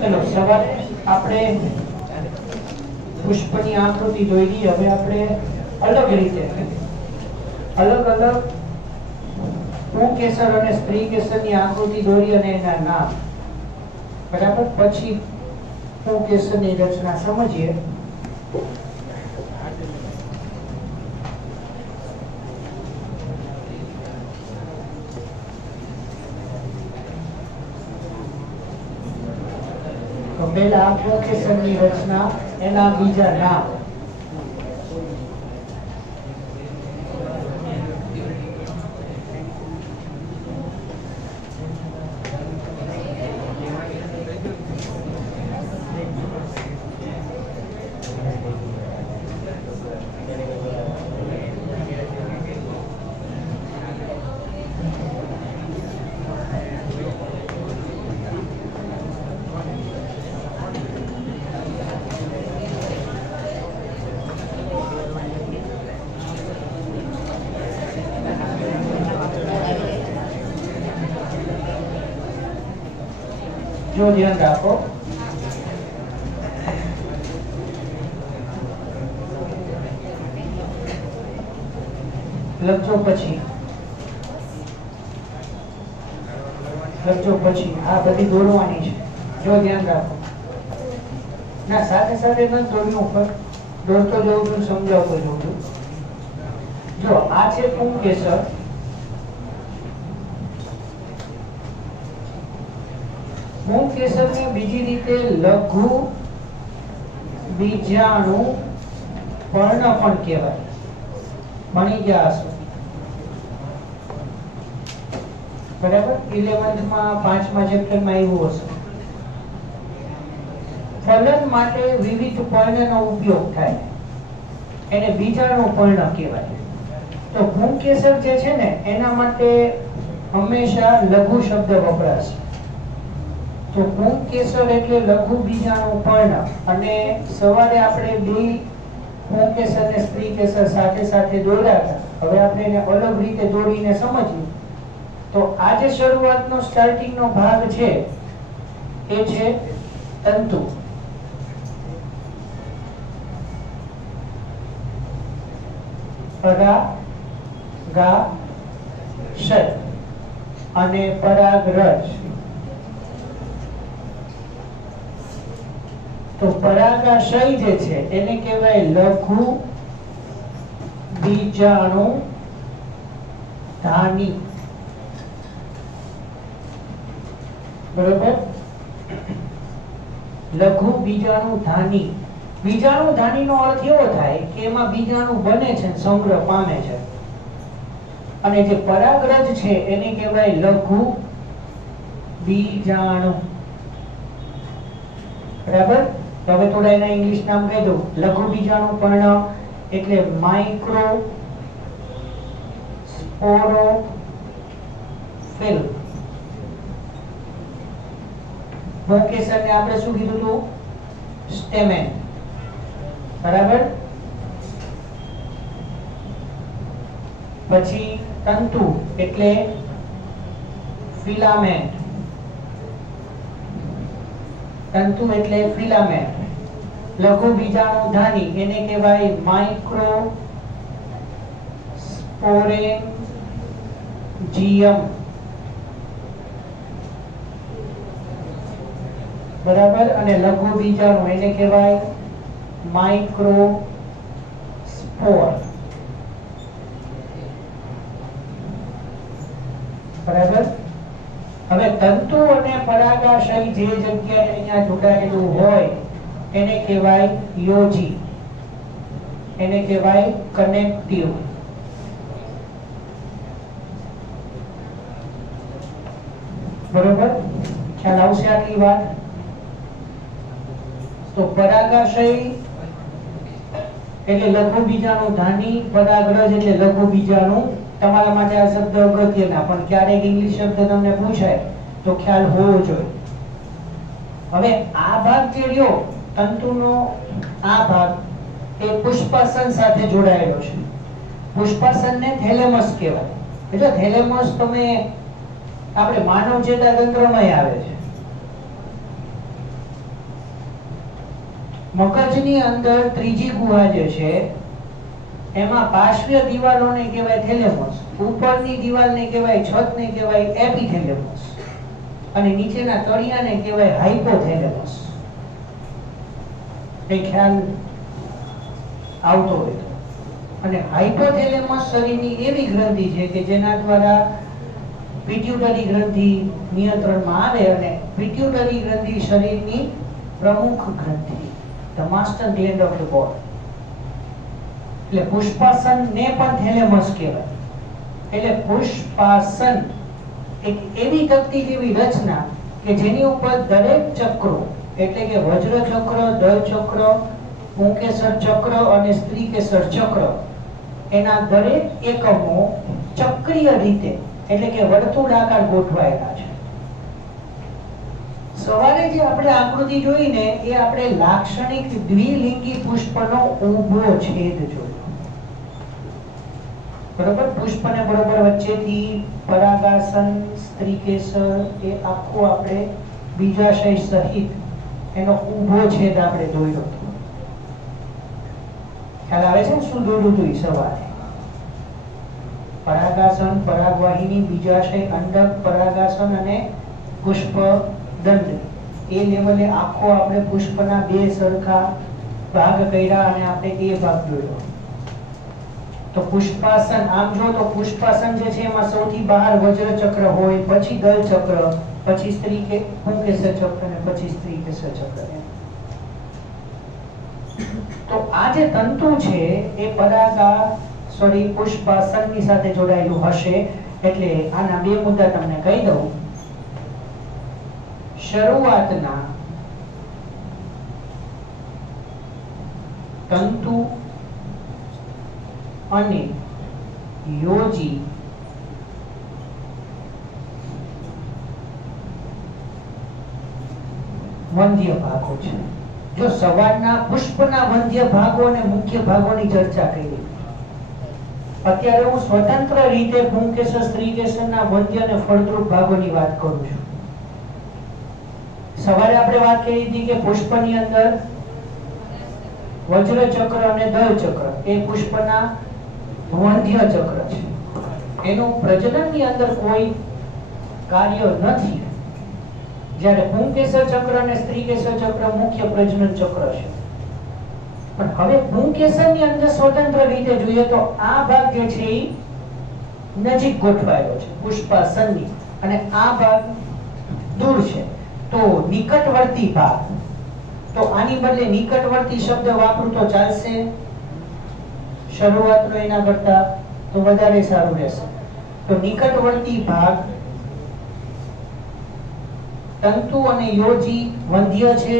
चलो सवारे આપણે પુષ્પની આકૃતિ દોરી, હવે આપણે અલગ રીતે અલગ અલગ પુંકેસર અને સ્ત્રી કેસરની આકૃતિ દોરી અને એના નામ, બરાબર? પછી પુંકેસરની રચના સમજીએ. પહેલા પુંકેસરની રચના, એના બીજા નામ. जो ध्यान રાખો, લખજો પછી આ બધી દોરવાની છે. જો ધ્યાન રાખો, ના સાથે સાથે ન દોરવું, ઉપર દોરતો જવું છું, સમજાવતો જવું છું. જો આ છે પુંકેસર, પુંકેસરને બીજી રીતે લઘુ બીજાણુ પર્ણ પણ કહેવાય. ભણી ગયા હશો, બરાબર? 11th માં 5મા ચેપ્ટરમાં આવ્યું હશે. ફલન માટે વિવિધ પર્ણનો ઉપયોગ થાય, એને બીજાણુ પર્ણ કહેવાય. તો પુંકેસર જે છે ને, એના માટે હંમેશા લઘુ શબ્દ વપરાશે. તો પુંકેસર એટલે લઘુ બીજાણુ પર્ણ. અને સવારે આપણે બે પુંકેસર અને સ્ત્રી કેસર સાથે સાથે દોર્યા હતા. હવે આપણે એને અલગ રીતે દોડીને સમજીએ. તો આ જે શરૂઆતનો સ્ટાર્ટિંગનો ભાગ છે એ છે તંતુ. પરાગાશય અને પરાગરજ. તો પરાગાશય જે છે એને કહેવાય લઘુ બીજાણુ ધાની. બરોબર? લઘુ બીજાણુ ધાની. બીજાણુ ધાની નો અર્થ એવો થાય કે એમાં બીજાણુ બને છે, સંગ્રહ પામે છે. અને જે પરાગરજ છે એને કહેવાય લઘુ બીજાણુ. બરાબર? તો હવે થોડા એના ઇંગ્લિશ નામ કહી દઉં. લઘુ બીજાણુ પર્ણ એટલે માઇક્રો સ્પોરોફિલ. પુંકેસરને આપણે શું કીધું હતું? સ્ટેમેન. બરાબર? પછી તંતુ એટલે ફિલામેન્ટ. તંતુ એટલે ફિલામેન્ટ. લઘુ બીજાણુ ધાની એને કહેવાય માઇક્રો સ્પોરેન્જિયમ. બરાબર? અને લઘુ બીજાણુ એને કહેવાય માઇક્રો સ્પોર. બરાબર? હવે તંતુ અને પરાગાશય જે જગ્યાએ અહીંયા જોડાયેલું હોય એને કહેવાય યોજી. એને કહેવાય કનેક્ટિવ. બરોબર? ખ્યાલ આવશે આટલી વાત? તો પરાગાશય એટલે લઘુ બીજાણુ ધાની, પરાગરજ એટલે લઘુ બીજાણુ. તમારા માટે આ શબ્દ અગત્યના, પણ ક્યારેક ઇંગ્લિશ શબ્દ તમને પૂછાય તો ખ્યાલ હોવો જોઈએ. હવે આ ભાગ જે રહ્યો તંતુનો, આ ભાગ એ પુષ્પાસન સાથે જોડાયેલો છે. પુષ્પાસનને થેલેમસ કહેવાય. એટલે થેલેમસ તમે આપણે માનવ ચેતાતંત્રમાં આવે છે. મગજની અંદર ત્રીજી ગુહા જે છે એમાં પાર્શ્વીય દિવાલોને કહેવાય થેલેમસ, ઉપરની દિવાલને કહેવાય છતને કહેવાય એપિથેલેમસ અને નીચેના તળિયાને કહેવાય હાઇપોથેલેમસ. એ ખ્યાલ આવતો હોય તો. અને હાઇપોથેલેમસ શરીરની એવી ગ્રંથિ છે કે જેના દ્વારા પિટ્યુટરી ગ્રંથિ નિયંત્રણમાં આવે અને પિટ્યુટરી ગ્રંથિ શરીરની પ્રમુખ ગ્રંથિ, the master gland of the body. એટલે પુષ્પાસન ને પણ થેલેમસ કહેવાય. એટલે પુષ્પાસન એક એવી તકતી જેવી રચના કે જેની ઉપર દરેક ચક્રો એટલે કે વજ્ર ચક્ર, દળ ચક્ર, પુંકેસર ચક્ર અને સ્ત્રીકેસર ચક્ર એના દરેક એકમો ચક્રીય રીતે એટલે કે વર્તુળાકાર ગોઠવાયેલા છે. સવારે જે આપણે આકૃતિ જોઈને એ આપણે લાક્ષણિક દ્વિલિંગી પુષ્પનો ઊભો છેદ જોયો. બરોબર, પુષ્પને બરોબર વચ્ચેથી પરાગાસન, સ્ત્રીકેસર એ આખો આપણે બીજાશય સહિત એનો ઊભો છેદ આપણે દોર્યો હતો. ખ્યાલ આવે છે ને શું દોર્યું હતું સવારે? પરાગાસન, પરાગવાહિની, બીજાશય, અંડક, પરાગાસન અને પુષ્પ દંડ એ લેવલે આખો આપણે પુષ્પના બે સરખા ભાગ કર્યા અને આપણે એ ભાગ જોયો. તો પુષ્પાસન આમ જો તો પુષ્પાસન જે છે એમાં સૌથી બહાર વજ્ર ચક્ર હોય, પછી દલ ચક્ર, પછી સ્ત્રી કે પુંકેસર ચક્ર અને પછી સ્ત્રીકેસર ચક્ર. તો આ જે તંતુ છે એ પુષ્પાસનની સાથે જોડાયેલું હશે. એટલે આના બે મુદ્દા તમને કહી દઉં. શરૂઆતના તંતુ અને યોજી વંધ્ય ભાગો છે. જો સવારના પુષ્પના વંધ્ય ભાગો અને મુખ્ય ભાગોની ચર્ચા કરી, અત્યારે હું સ્વતંત્ર રીતે પુંકેસર, સ્ત્રીકેસરના વંધ્ય અને ફળદ્રુપ ભાગોની વાત કરું છું. સવારે આપણે વાત કરી હતી કે પુષ્પની અંદર વજ્ર ચક્ર અને દળ ચક્ર એ પુષ્પના વંધ્ય ચક્ર છે. એનું પ્રજનનની અંદર કોઈ કાર્ય નથી. જ્યારે પુંકેસર ચક્ર અને સ્ત્રીકેસર ચક્ર મુખ્ય પ્રજનન ચક્ર છે. પણ હવે પુંકેસરની અંદર સ્વતંત્ર રીતે જોઈએ તો આ ભાગ જે છે એ નજીક ગોઠવાયેલો છે પુષ્પાસનની અને આ ભાગ દૂર છે. તો નિકટવર્તી ભાગ, તો આની બદલે નિકટવર્તી શબ્દ વાપરું તો ચાલશે? શરૂઆતનો એના કરતા તો વધારે સારું રહેશે. તો નિકટવર્તી ભાગ તંતુ અને યોજી વંધ્ય છે.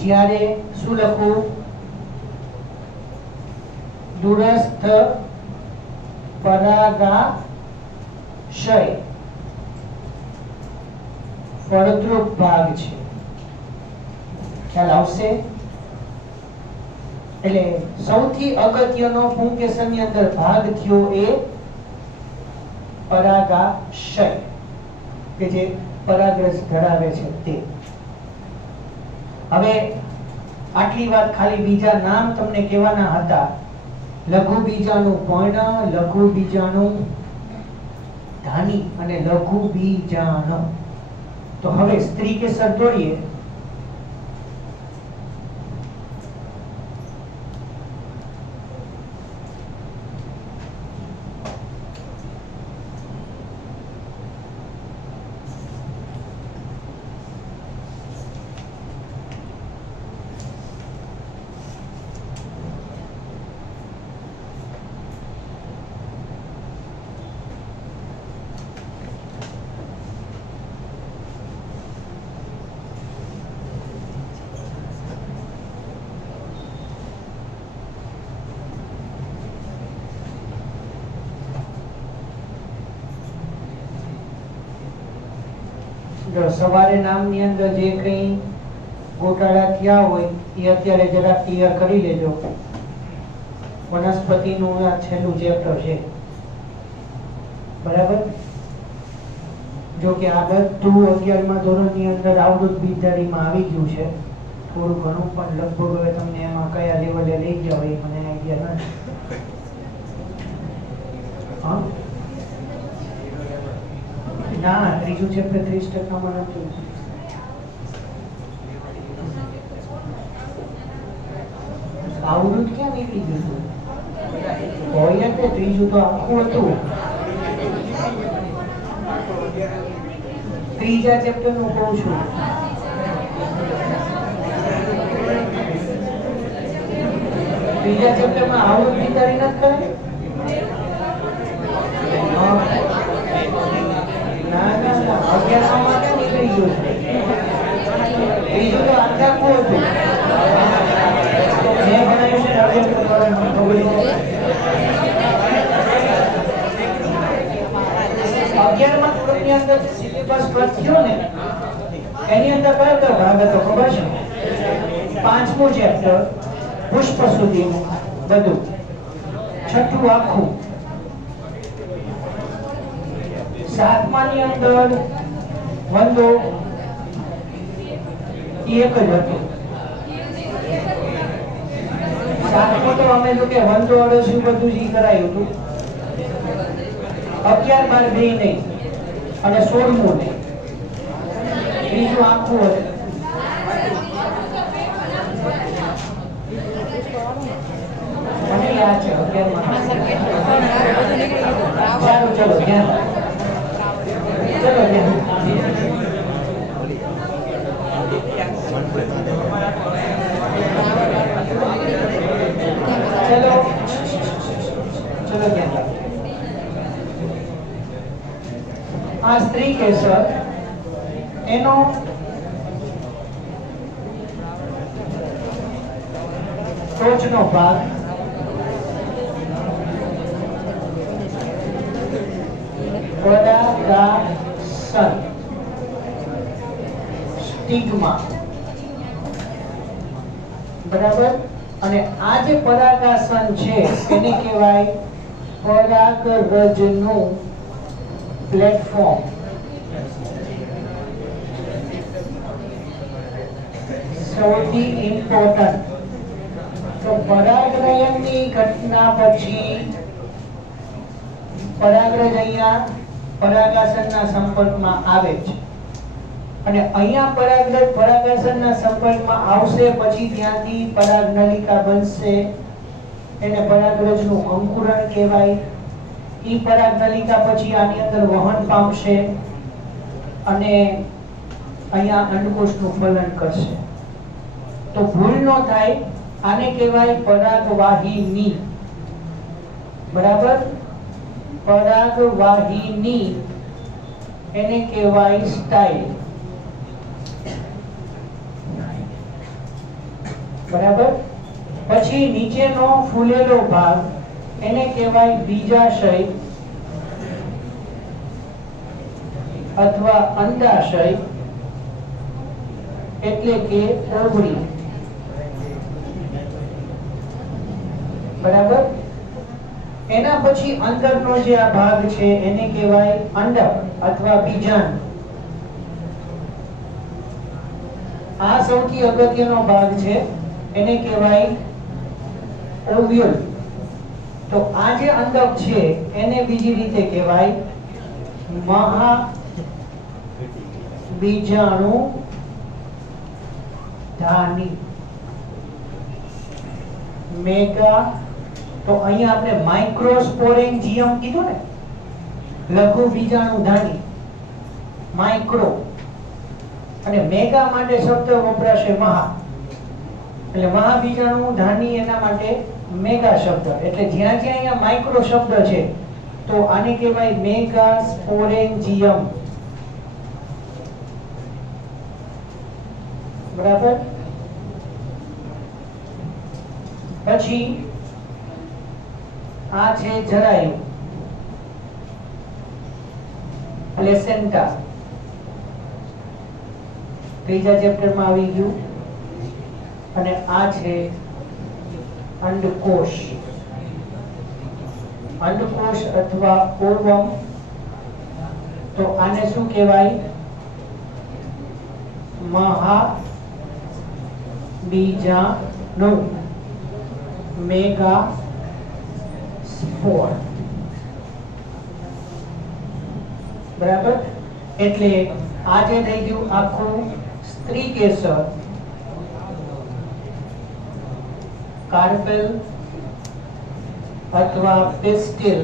જ્યારે શું લખું? દૂરસ્થ પરાગાશય ફળદ્રુપ ભાગ છે. ખ્યાલ આવશે? એટલે સૌથી અગત્યનો પુંકેસરની અંદર ભાગ થયો એ પરાગાશય કે જે પરાગરસ ધરાવે છે તે. હવે આટલી વાત ખાલી બીજા નામ તમને કહેવાના હતા. લઘુ બીજાણુ પર્ણ, લઘુ બીજાણુ ધાની અને લઘુ બીજાણુ. તો હવે સ્ત્રીકેસર દોરીએ. જો સવારે નામની અંદર જે કંઈ ગોટાળા થયા હોય એ અત્યારે જરા ક્લિયર કરી લેજો. વનસ્પતિનું આ છેલ્લું ચેપ્ટર છે, બરાબર? જો કે આ બધું 11મા ધોરણની અંદર આવૃત બીજધારીમાં આવી ગયું છે. તો થોડું ઘણું પણ લગભગ હવે તમને એમાં કયા લેવલે લઈ ગયા હોય મને આઈડિયા નથી. હા ના, ત્રીજું ચેપ્ટર 30% માં નથી. આવૃત ક્યાં નીકળી ગયું? હોય તે ત્રીજું તો આખું હતું. ત્રીજા ચેપ્ટર નું કહું છું. ત્રીજા ચેપ્ટર માં આવૃત વિચારી નથી કરે? ના ના ના, 11 માં ક્યાં નીકળી ગયું? ત્રીજું તો આખું હતું. મેં બનાવ્યું છે અર્જુન ખબર 11 ની અંદર સિલેબસ કટ થયો ને એની અંદર કયો કયો ભાગ હતો ખબર છે? 5મું ચેપ્ટર પુષ્પ સુધીનું બધું, 6ઠું આખું, 7મા ની અંદર વંદો એક જ હતું. 7મું તો અમે તો કે વંદો અડસ્યું બધું જ કરાયું હતું. 11, 12 બે નહીં અને 16મું નહીં. ત્રીજું આખું હતું. મને યાદ છે 11 માં. ચાલો ચલો ધ્યાન, ચલો ધ્યાન. ચલો ધ્યાન. આ સ્ત્રી કેસર એનો ટોચનો ભાગ પરાગાસન, સ્ટિગ્મા, બરાબર. અને આ જે પરાગાસન છે એને કહેવાય પરાગરજનું પ્લેટફોર્મ. સૌથી ઇમ્પોર્ટન્ટ. તો પરાગનયનની ઘટના પછી પરાગરજ અહીંયા પરાગાસનના સંપર્કમાં આવે છે અને અહીંયા પરાગરજ પરાગાસનના સંપર્કમાં આવશે પછી ત્યાંથી પરાગનલિકા બનશે. એને પરાગરજનું અંકુરણ કહેવાય. ઈ પરાગનલિકા પછી આની અંદર વહન પામશે અને અહીંયા અંડકોષનું ફલન કરશે. તો ભૂલ ન થાય, આને કહેવાય પરાગવાહિની. બરાબર, પરાગવાહિની એને કહેવાય સ્ટાઇલ. બરાબર. પછી નીચેનો ફૂલેલો ભાગ એને કહેવાય બીજાશય અથવા અંડાશય એટલે કે ઓવરી. બરાબર. એના પછી અંદરનો જે આ ભાગ છે એને કહેવાય અંડક અથવા બીજાંડ. આ સૌથી અગત્યનો ભાગ છે, એને કહેવાય ઓવ્યુલ. તો આ જે અંડક છે એને બીજી રીતે કહેવાય મહાબીજાણુ ધાની. મેગા, તો અહીંયા આપણે માઇક્રોસ્પોરેન્જિયમ કીધું ને, લઘુ બીજાણુ ધાની, માઇક્રો અને મેગા માટે શબ્દ વપરાશે મહા. એટલે મહાબીજાણુ ધાની એના માટે મેગા શબ્દ. એટલે જ્યાં જ્યાં અહીંયા માઇક્રો શબ્દ છે તો આને કહેવાય મેગા સ્પોરેન્જિયમ. બરાબર. પછી આ છે જરાયુ, પ્લેસેન્ટા. ત્રીજા ચેપ્ટરમાં આવી ગયું. અને આ છે અંડકોષ. અંડકોષ અથવા ઓવમ. તો આને શું કહેવાય? બીજાણુ મેગા સ્પોર. બરાબર. એટલે આજે થઈ ગયું આખું સ્ત્રી કેસર, કાર્પેલ અથવા પેસ્ટિલ,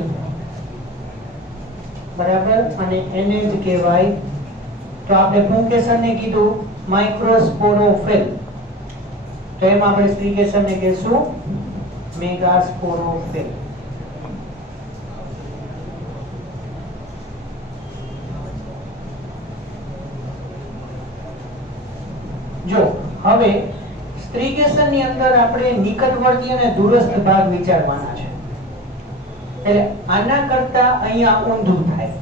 બરાબર, અને એને જ કહેવાય. તો આપણે પુંકેસરને કીધું માઇક્રોસ્પોરોફિલ, તો એમાં આપણે સ્ત્રી કેસરને કહીશું મેગાસ્પોરોફિલ. જો હવે સ્ત્રી કેસરની અંદર આપણે નિકટવર્તી અને દૂરસ્થ ભાગ વિચારવાના છે. એટલે આના કરતા અહીંયા ઊંધું થાય.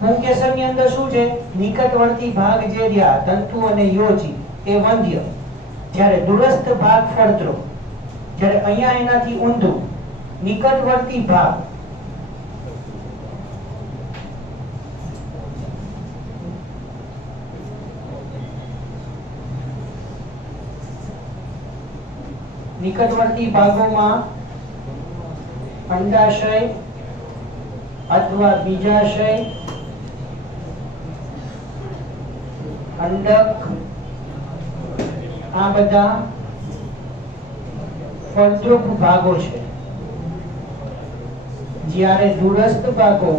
પુંકેસરની અંદર શું છે? નિકટવર્તી ભાગ જે રહ્યા તંતુ અને યોજી એ વંધ્ય, જ્યારે દૂરસ્થ ભાગ ફળદ્રો. જ્યારે અહીંયા એનાથી ઊંધું નિકટવર્તી ભાગ નિકટવર્તી ભાગોમાં અંડાશય અથવા બીજાશય, અંડક, આ બધા ફળદ્રુપ ભાગો છે. જ્યારે દૂરસ્થ ભાગો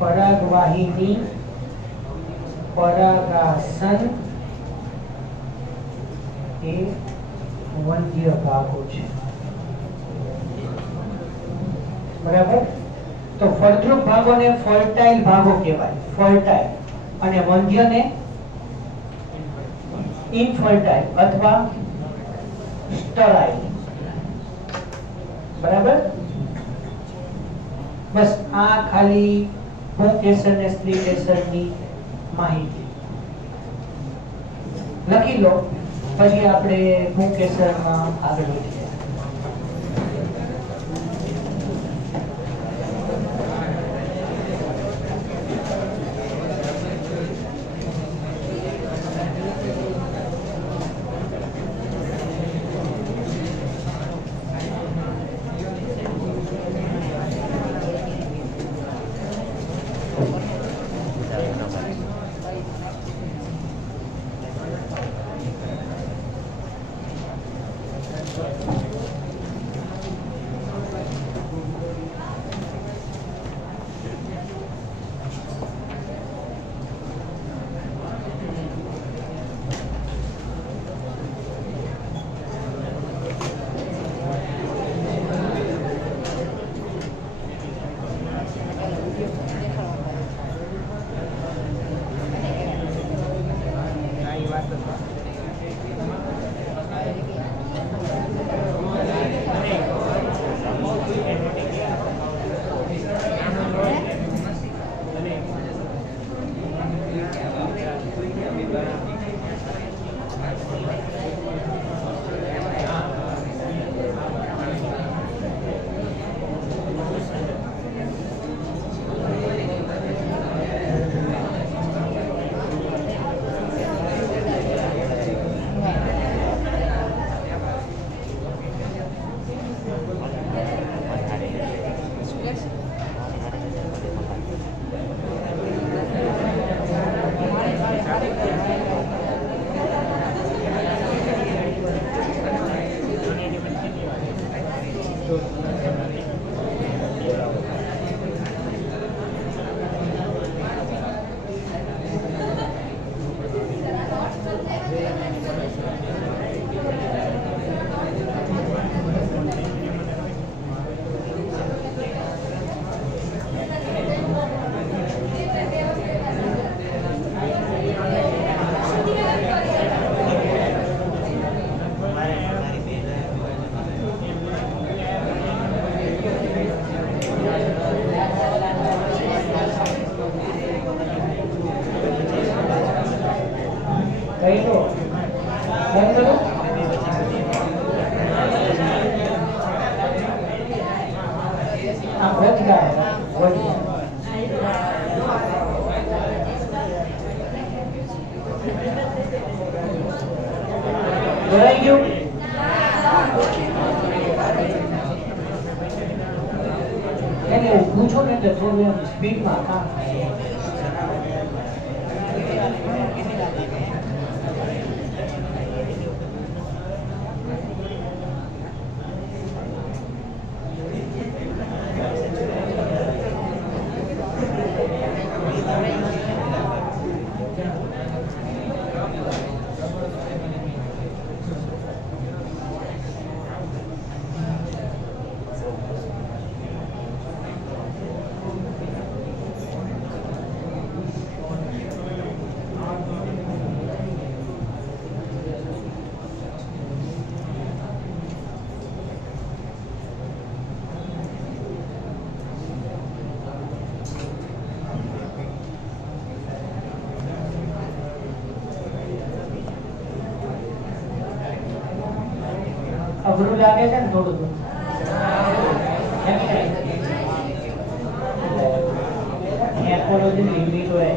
પરાગવાહિની, પરાગાસન એ વંધ્ય ભાગો છે. બરાબર. તો ફળદ્રુપ ભાગોને ફર્ટાઇલ ભાગો કહેવાય, ફર્ટાઇલ, અને વંધ્યને ઇનફર્ટાઇલ અથવા સ્ટરાઇલ. બરાબર. બસ આ ખાલી પુંકેસર ને સ્ત્રી કેસરની માહિતી લખી લો, પછી આપણે પુંકેસરમાં આગળ વધીએ. જોડાઈ ગયું? એટલે હું પૂછું ને એટલે થોડું એમ સ્પીડમાં કામ થાય. અઘરું લાગે છે ને થોડું એપોલોજી લિમિટ હોય.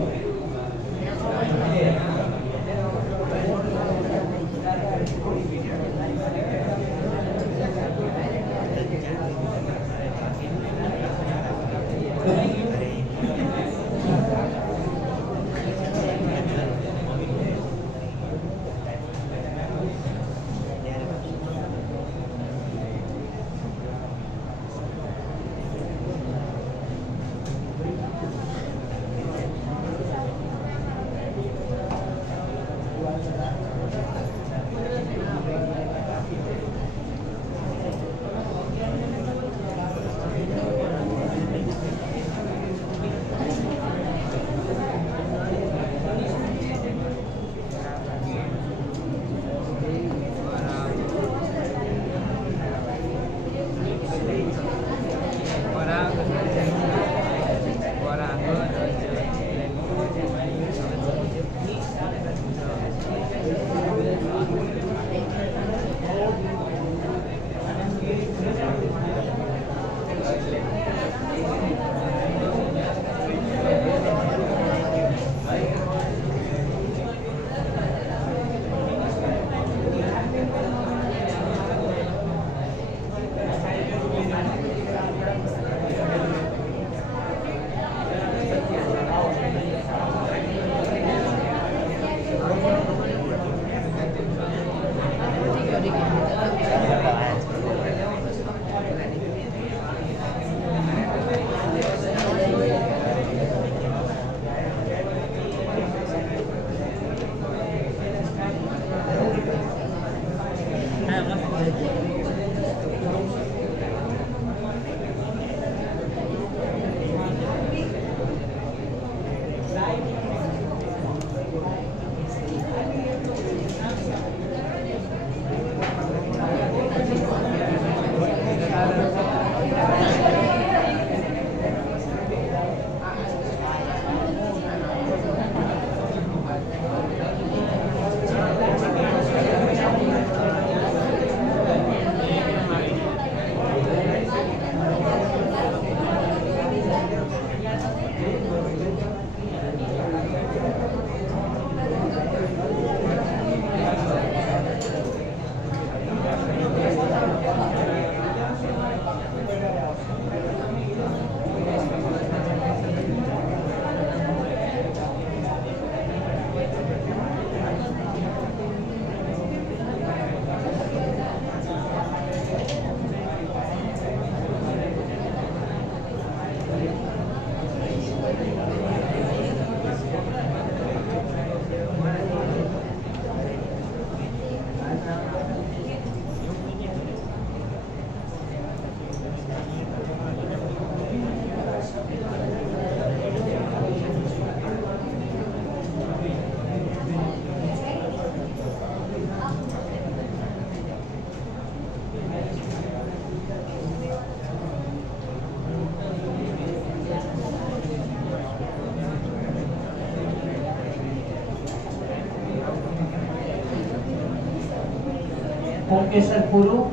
ઓકે સર, પૂરું.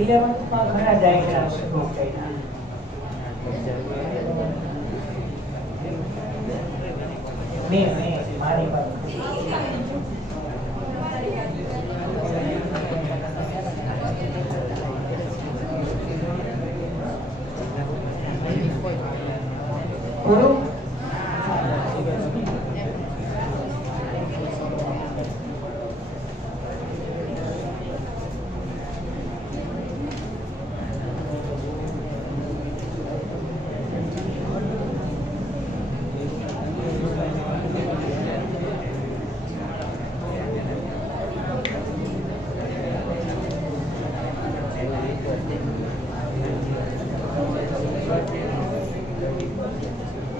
11th માં ઘણા ડાયાગ્રામ્સ ડ્રો કર્યા. મેં મારી વાત પૂરું.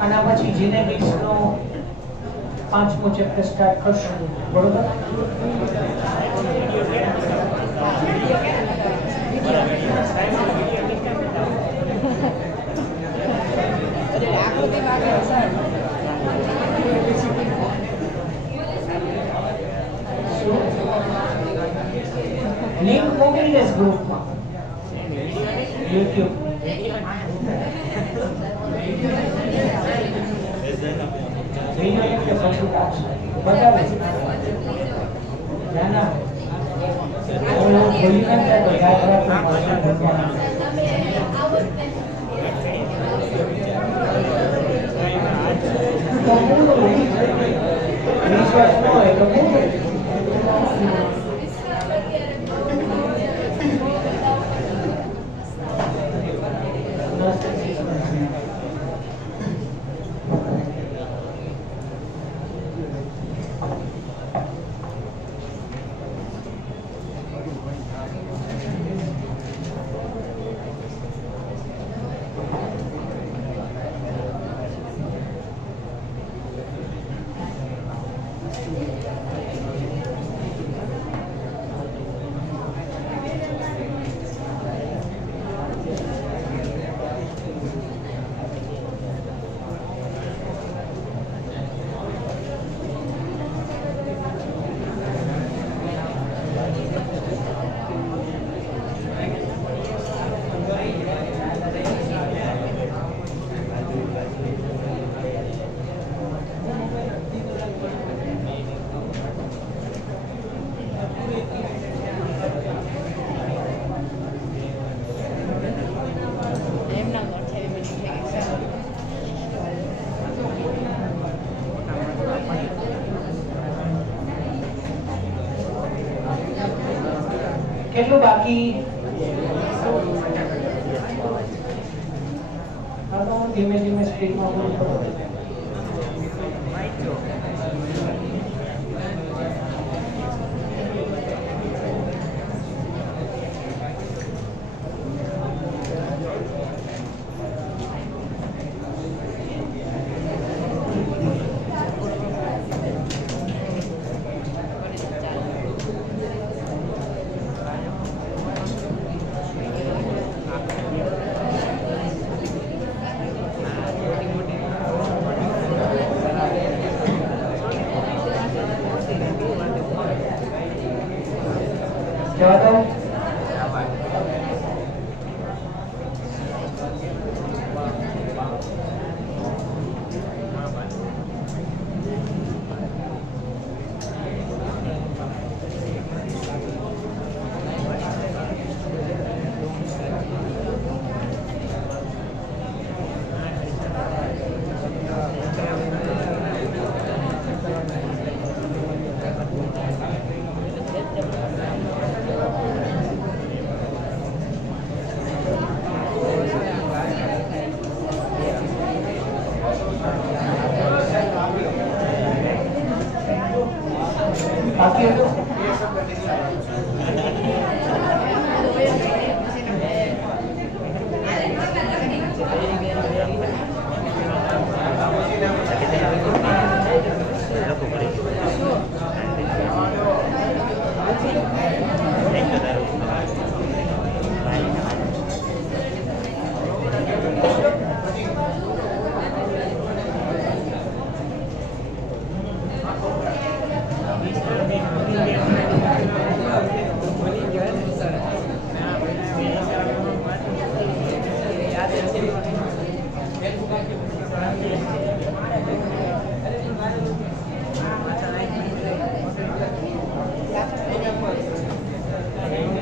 આના પછી જીનેટિક્સ નો 5મો ચેપ્ટર સ્ટાર્ટ કરશું. બરોબર? લિંક મોકલી દેશ ગ્રુપમાં YouTube. કેટલું બાકી? ધીમે ધીમે સ્પીડમાં બોલું. જવા દો.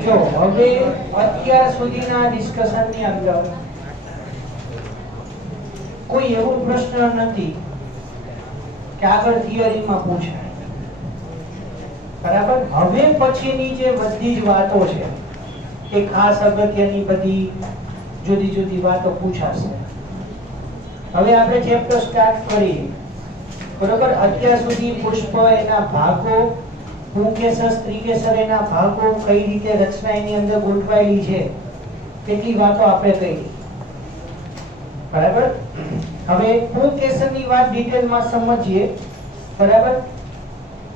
જો હવે અત્યાર સુધીના ડિસ્કશનની અંદર કોઈ એવો પ્રશ્ન નથી કે આગળ થિયરીમાં પૂછાય, બરાબર? હવે પછીની જે બધી જ વાતો છે એ ખાસ અગત્યની બધી જુદી જુદી વાતો પૂછાશે. હવે આપણે ચેપ્ટર સ્ટાર્ટ કરીએ, બરોબર? અત્યાર સુધી પુષ્પ એના ભાગો, પુંકેસર સ્ત્રીકેસર એના ભાગો, કઈ રીતે રચના એની અંદર ગોઠવાયેલી છે કેટલી વાતો આપણે કરી, બરાબર? હવે પુંકેસરની વાત ડિટેલમાં સમજીએ, બરાબર?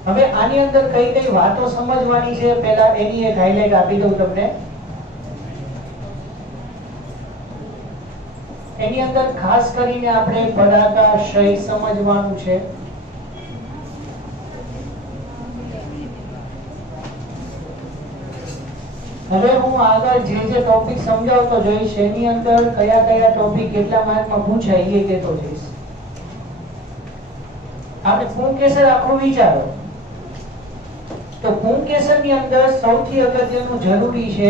હવે આની અંદર કઈ કઈ વાતો સમજવાની છે પહેલા એની એક હાઇલાઇટ આપી દઉં તમને. એની અંદર ખાસ કરીને આપણે પરાગાશય સમજવાનું છે. હવે હું આગળ જે ટોપિક સમજાવતો જઈશ એની અંદર કયા કયા ટોપિક કેટલા માર્કમાં પૂછાય એ કહેતો જઈશ. આપણે પુંકેસર આખું વિચારો તો પુંકેસરની અંદર સૌથી અગત્યનું જરૂરી છે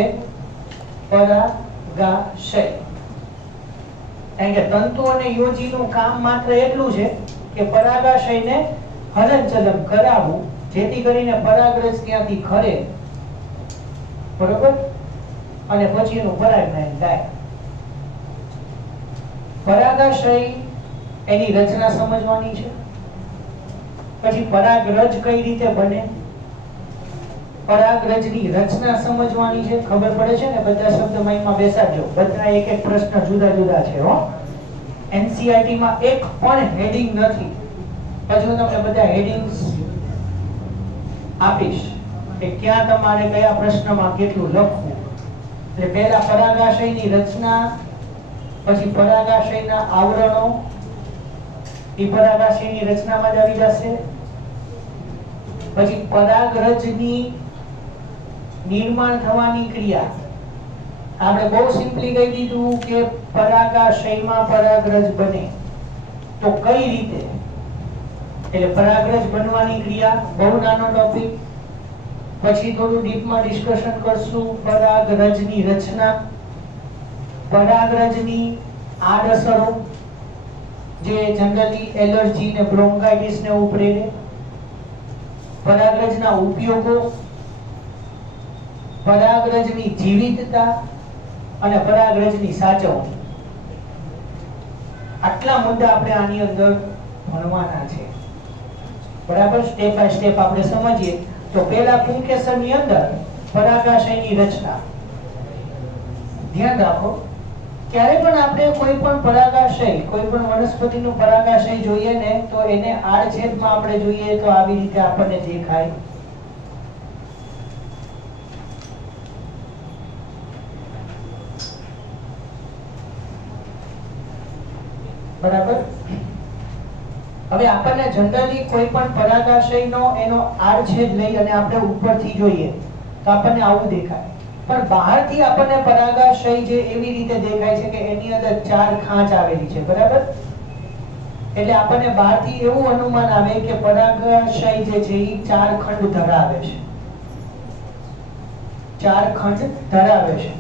પરાગાશય. કારણ કે તંતુ અને યોજીનું કામ માત્ર એટલું છે કે પરાગાશયને હલનચલન કરાવવું, જેથી કરીને પરાગરજ ત્યાંથી ખરે, બરોબર? અને પછી એનું પરાગનયન થાય. પરાગાશય એની રચના સમજવાની છે. પછી પરાગરજ કઈ રીતે બને, પરાગરજની રચના સમજવાની છે. ખબર પડે છે ને? બધા શબ્દ માઇન્ડમાં બેસાડજો. બધા એક એક પ્રશ્ન જુદા જુદા છે હો. એનસીઈઆરટી માં એક પણ હેડિંગ નથી. પછી હું તમને બધા હેડિંગ્સ આપીશ કે ક્યાં તમારે કયા પ્રશ્નમાં કેટલું લખવું. એટલે પહેલા પરાગાશયની રચના, પછી પરાગાશયના આવરણો, એ પરાગાશયની રચનામાં જ આવી જશે. પછી પરાગરજની નિર્માણ થવાની ક્રિયા. આપણે બહુ સિમ્પલી કહી દીધું કે પરાગાશયમાં પરાગરજ બને તો કઈ રીતે, એટલે પરાગરજ બનવાની ક્રિયા બહુ નાનો ટોપિક. પછી થોડું ડીપમાં ડિસ્કશન કરશું પરાગરજની રચના, પરાગરજની આડઅસરો જે જનરલી એલર્જી ને બ્રોન્કાઇટિસ ને ઉપરે, પરાગરજના ઉપયોગો, પરાગરજની જીવિતતા અને પરાગરજની સાચવણી. આટલા મુદ્દા આપણે આની અંદર ભણવાના છે, બરાબર? સ્ટેપ બાય સ્ટેપ આપણે સમજીએ. તો પહેલા પુંકેસરની અંદર પરાગાશયની રચના. ધ્યાન રાખો, ક્યારે પણ આપણે કોઈ પણ પરાગાશય, કોઈ પણ વનસ્પતિનું પરાગાશય જોઈએ ને તો એને આડછેદમાં આપણે જોઈએ તો આવી રીતે આપણને દેખાય. બરાબર? હવે આપણને જનરલી કોઈ પણ પરાગાશયનો એનો આડછેદ લઈ અને આપણે ઉપરથી જોઈએ તો આપણને આવું દેખાય. પણ બહારથી આપણને પરાગાશય જે એવી રીતે દેખાય છે કે એની અંદર 4 ખાંચ આવેલી છે, બરાબર? એટલે આપણને બહારથી એવું અનુમાન આવે કે પરાગાશય જે છે એ 4 ખંડ ધરાવે છે, 4 ખંડ ધરાવે છે.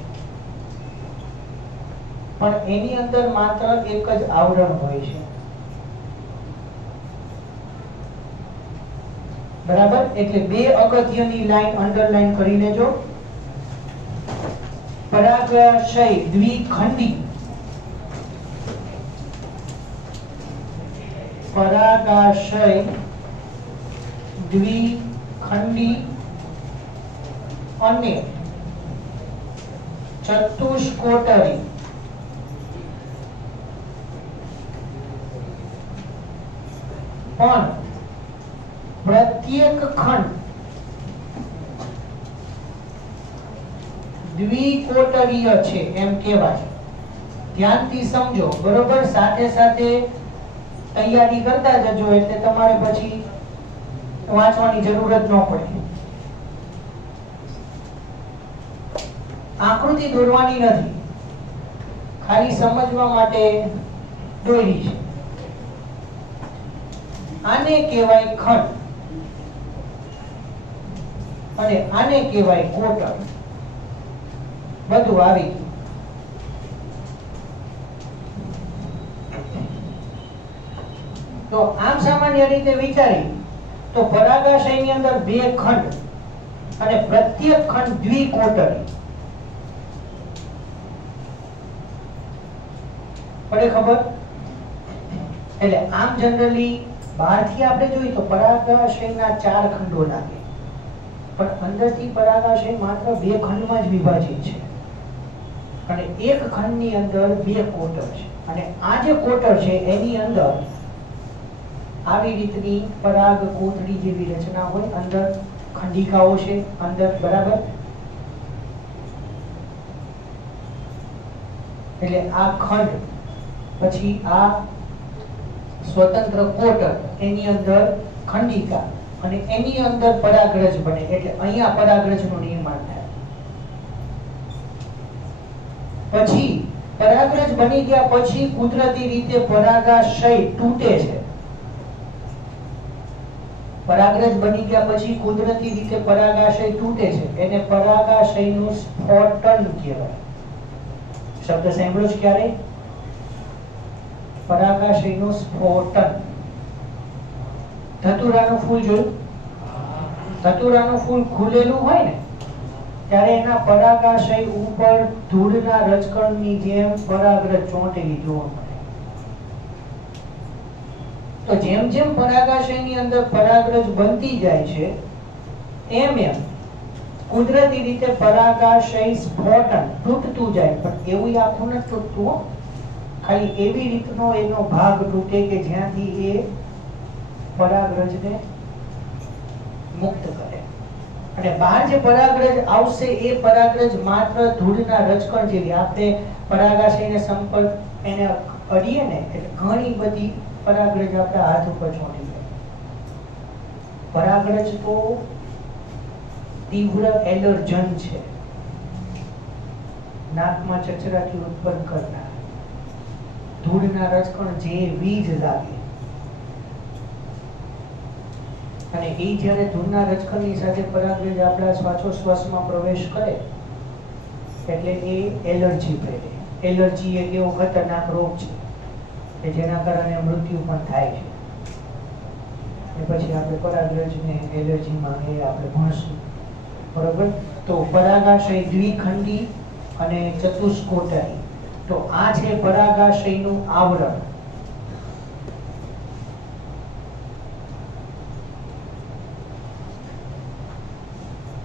પણ એની અંદર માત્ર એક જ આવરણ હોય છે, બરાબર? એટલે બે અગત્યની લાઈન અંડરલાઈન કરી લેજો. પરાગાશય દ્વિખંડી, પરાગાશય દ્વિખંડી અને ચતુષ્કોટરી. પણ પ્રત્યેક ખંડ દ્વિકોટરીય છે એમ કહેવાય. ધ્યાનથી સમજો, બરોબર? સાથે સાથે તૈયારી કરતા જજો એટલે તમારે પછી વાંચવાની જરૂરત ન પડે. આકૃતિ દોરવાની નથી, ખાલી સમજવા માટે દોરી છે. આને કહેવાય ખંડ અને આને કહેવાય કોટર. બધું આવી ગયું. તો આમ સામાન્ય રીતે વિચારી તો પરાગાશયની અંદર બે ખંડ અને પ્રત્યેક ખંડ દ્વિકોટરી. પડે ખબર? એટલે આમ જનરલી બહારથી આપણે જોઈએ તો પરાગાશયના 4 ખંડો લાગે, પણ અંદરથી પરાગાશય માત્ર 2 ખંડમાં જ વિભાજિત છે અને એક ખંડની અંદર 2 કોટર છે. અને આ જે કોટર છે એની અંદર આવી રીતની પરાગ કોથળી જેવી રચના હોય, અંદર ખંડિકાઓ છે અંદર, બરાબર? એટલે આ ખંડ પછી આ સ્વતંત્ર કોટર, એની અંદર ખંડિકા અને એની અંદર પરાગરજ બને. એટલે અહીંયા પરાગરજનું નિર્માણ થાય. પછી પરાગરજ બની ગયા પછી કુદરતી રીતે પરાગાશય તૂટે છે. પરાગરજ બની ગયા પછી કુદરતી રીતે પરાગાશય તૂટે છે. એને પરાગાશયનું સ્ફોટન કહેવાય. શબ્દ સાંભળ્યો છે ક્યારે? પરાગાશયનું સ્ફોટન. ધતુરાનું ફૂલ જોયું? ધતુરાનું ફૂલ ખુલેલું હોય ને ત્યારે એના પરાગાશય ઉપર ધૂળના રજકણની જેમ પરાગરજ ચોંટેલી જોવા મળે. તો જેમ જેમ પરાગાશયની અંદર પરાગરજ બનતી જાય છે એમ એમ કુદરતી રીતે પરાગાશય સ્ફોટન તૂટતું જાય. પણ એવું આખું નથી તૂટતું, ખાલી એવી રીતનો એનો ભાગ તૂટે કે જ્યાંથી એ પરાગરજને મુક્ત કરે. અને બહાર જે પરાગરજ આવશે એ પરાગરજ માત્ર ધૂળના રજકણ જેવી. આપણે પરાગાશયને સંપર્ક એને અડીએ ને એટલે ઘણી બધી પરાગરજ આપણા હાથ ઉપર ચોંટી જાય. પરાગરજ તો તીવ્ર એલર્જન છે, નાકમાં ચચરાટી ઉત્પન્ન કરનાર, ધૂળના રજકણ જે વીજ લાગે. અને એ જ્યારે ધૂળના રજકણની સાથે પરાગરજ આપણા શ્વાસોશ્વાસમાં પ્રવેશ કરે એટલે એ એલર્જી ફેલે. એલર્જી એક એવો ખતરનાક રોગ છે કે જેના કારણે મૃત્યુ પણ થાય છે. અને પછી આપણે પરાગરજને એલર્જીમાં એ આપણે ભણશું, બરોબર? તો પરાગાશય દ્વિખંડી અને ચતુષ્કોટરી. તો આ છે પરાગાશયનું આવરણ.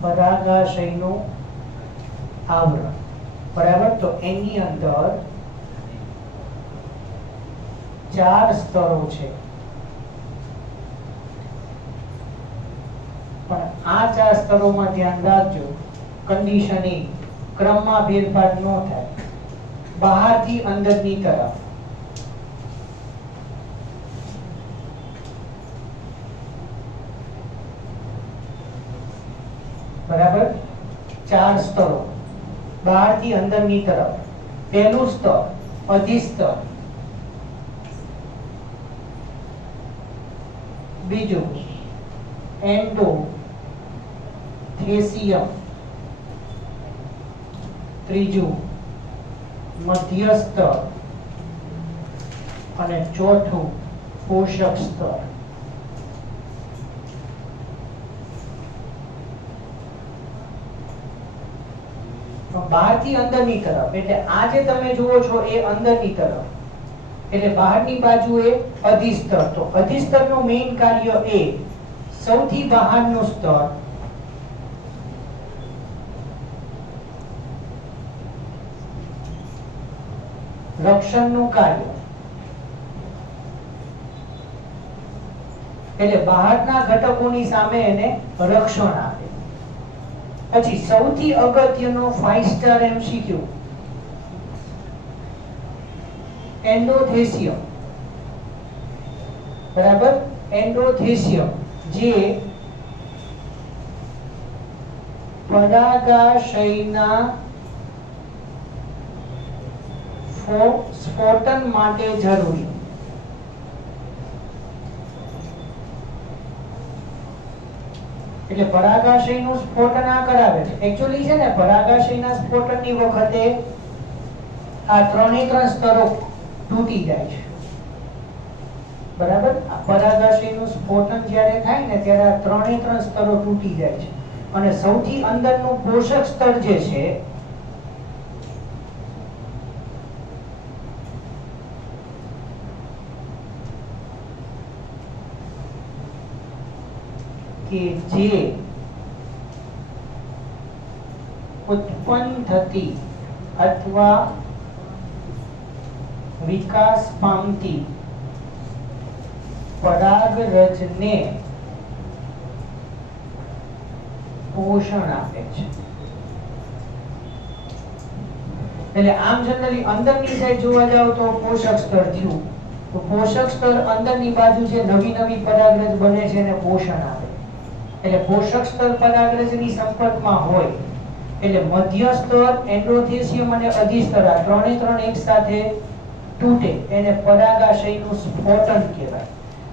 પરાગાશયનું આવરણ, બરાબર? તો એની અંદર 4 સ્તરો છે. પણ આ 4 સ્તરોમાં ધ્યાન રાખજો, કન્ડિશનિંગ ક્રમમાં ફેરફાર ન થાય. બહારથી અંદરની તરફ બરાબર 4 સ્તરો બહારથી અંદરની તરફ. પહેલું સ્તર અધિસ્તર, બીજું એન્ડોથેસિયમ, ત્રીજું મધ્યસ્તર અને ચોથું પોષક સ્તર. બહારથી અંદરની તરફ એટલે આ જે તમે જુઓ છો એ અંદરની તરફ, એટલે બહારની બાજુએ અધિસ્તર. તો અધિસ્તરનું મેઇન કાર્ય એ સૌથી બહારનું સ્તર રક્ષણનું કાર્ય, એટલે બહારના ઘટકોની સામે એને રક્ષણ આપે. પછી સૌથી અગત્યનો 5 સ્ટાર MCQ એન્ડોથેસિયમ, બરાબર? એન્ડોથેસિયમ જે પરાગાશયના સ્ફોટન માટે જરૂરી. એટલે પરાગાશયનું સ્ફોટન આ કરાવે છે. એકચ્યુઅલી છે ને પરાગાશયના સ્ફોટનની વખતે આ ત્રણ સ્તરો તૂટી જાય છે. બરાબર? આ પરાગાશયનું સ્ફોટન જ્યારે થાય ને ત્યારે આ ત્રણ સ્તરો તૂટી જાય છે અને સૌથી અંદરનું પોષક સ્તર જે છે કે જે ઉત્પન્ન થતી અથવા વિકાસ પામતી પરાગરજને પોષણ આપે છે. એટલે આમ જનરલી અંદરની સાઈડ જોવા જાવ તો પોષક સ્તર થયું, તો પોષક સ્તર અંદરની બાજુ જે નવી પરાગરજ બને છે એને પોષણ આપે. એટલે પોષક સ્તર પરાગરજની સંપર્કમાં હોય એટલે મધ્ય સ્તર એન્ડોથેસિયમ અને અધિસ્તર આ ત્રણ એક સાથે તૂટે એને પરાગાશયનું સ્ફોટન કહેવાય.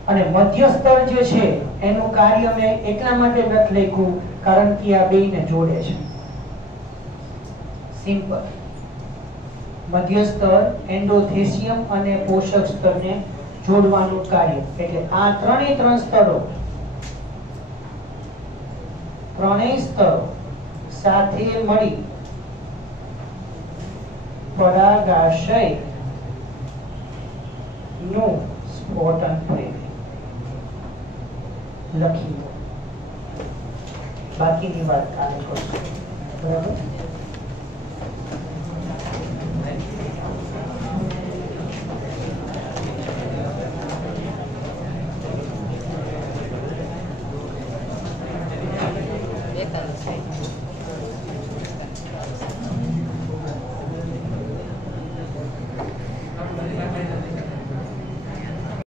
અને મધ્ય સ્તર જે છે એનું કાર્ય મેં એટલા માટે નથી લખ્યું કારણ કે આ બેયને જોડે છે. સિમ્પલ. મધ્ય સ્તર એન્ડોથેસિયમ અને પોષક સ્તરને જોડવાનું કાર્ય. એટલે આ ત્રણ સ્તરો ત્રણેય સ્તરો સાથે મળી પરાગાશય નું સ્ફોટન પ્રેરે. લખી દો, બાકીની વાત કાલે કરશું. બરાબર?